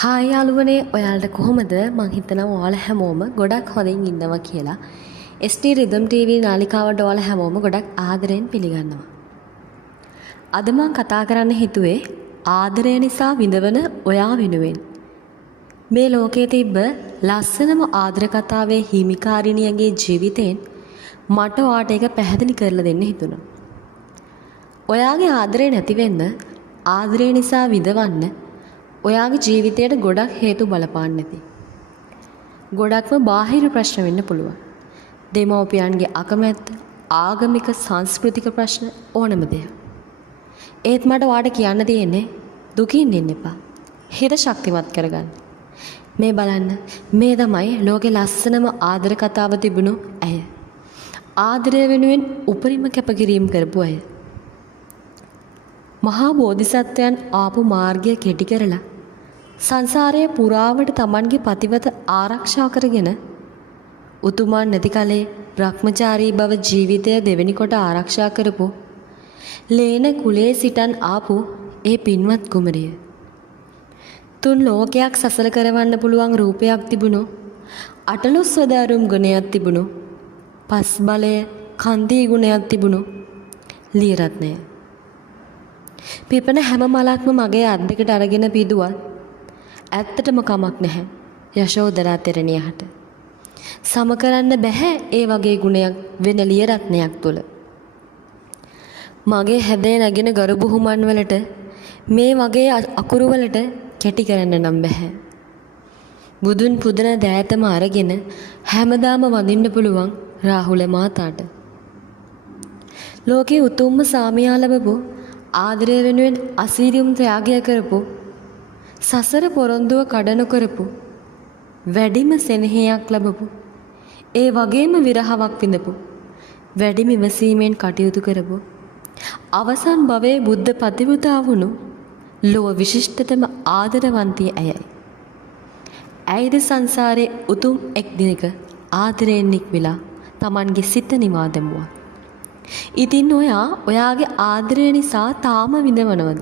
Hi යාළුවනේ ඔයාලට කොහොමද? මං හිතනවා ඔයාලා හැමෝම ගොඩක් හොඳින් ඉන්නවා කියලා. ST Rhythm TV නාලිකාවට ඔයාලා හැමෝම ගොඩක් ආදරෙන් පිළිගන්නවා. අද මං කතා කරන්න හිතුවේ ආදරය නිසා විඳවන ඔයා වෙනුවෙන්. මේ ලෝකයේ තිබ්බ ලස්සනම ආදර කතාවේ හිමිකාරිනියගේ ජීවිතෙන් මට ඔයාට ඒක පැහැදිලි කරලා දෙන්න හිතුණා. ඔයාගේ ආදරේ නැති වෙන්න, ආදරය නිසා විඳවන්න ඔයාගේ ජීවිතයට ගොඩක් හේතු බලපාන්න ඇති. ගොඩක්ම බාහිර ප්‍රශ්න වෙන්න පුළුවන්. දෙමව්පියන්ගේ අකමැත්ත, ආගමික සංස්කෘතික ප්‍රශ්න ඕනම දෙයක්. ඒත් මට ඔයාට කියන්න තියෙන්නේ දුකින් ඉන්න එපා. හිත ශක්තිමත් කරගන්න. මේ බලන්න, මේ තමයි ලෝකේ ලස්සනම ආදර කතාව තිබුණු ඇය. ආදරය වෙනුවෙන් උපරිම කැපකිරීම කරපු අය. මහා බෝධිසත්වයන් ආපු මාර්ගය කෙටි කරලා සංසාරයේ පුරාවට Tamanගේ පතිවත ආරක්ෂා කරගෙන උතුමන් නැති කලේ බ්‍රහ්මචාරී බව ජීවිතය දෙවෙනි කොට ආරක්ෂා කරපු ලේන කුලේ සිටන් ආපු ඒ පින්වත් කුමරිය. තුන් ලෝකයක් සසල කරවන්න පුළුවන් රූපයක් තිබුණු, අටලොස් වදාරුම් ගුණයක් තිබුණු, පස් බලය කන්දී ගුණයක් තිබුණු ලියරත්නය. පිපෙන හැම මලක්ම මගේ අත් දෙකට අරගෙන පිදුවත් ඇත්තටම කමක් නැහැ යශෝදරා තෙරණියට. සම කරන්න බෑ ඒ වගේ ගුණයක් වෙන ලියරත්නයක් තුල. මගේ හැදේ නැගෙන ගරු බුහුමන් වලට මේ වගේ අකුරු වලට කැටි කරන්න නම් බෑ. බුදුන් පුදන දෑතම අරගෙන හැමදාම වඳින්න පුළුවන් රාහුල මාතාට. ලෝකේ උතුම්ම සාමියා ලැබපු, ආදරය වෙනුවෙන් අසීරියුම් ත්‍යාගය කරපු, සසර පොරොන්දුව කඩන කරපු, වැඩිම සෙනෙහයක් ලැබපු, ඒ වගේම විරහවක් විඳපු, වැඩිම ඉවසීමෙන් කටයුතු කරපු, අවසන් භවයේ බුද්ධ පතිවෘතා වුණු ලෝක විශිෂ්ටතම ආදරවන්තිය ඇයයි. ඇයිද සංසාරේ උතුම් එක් දිනක ආදරයෙන් නික්මිලා Tamanගේ සිත නිවා දැමුවා. ඉතින් ඔයාගේ ආදරය නිසා තාම විඳවනවද?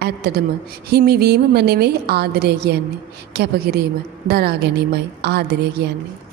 ඇත්තටම හිමිවීමම නෙවෙයි ආදරය කියන්නේ. කැපකිරීම, දරා ගැනීමයි ආදරය කියන්නේ.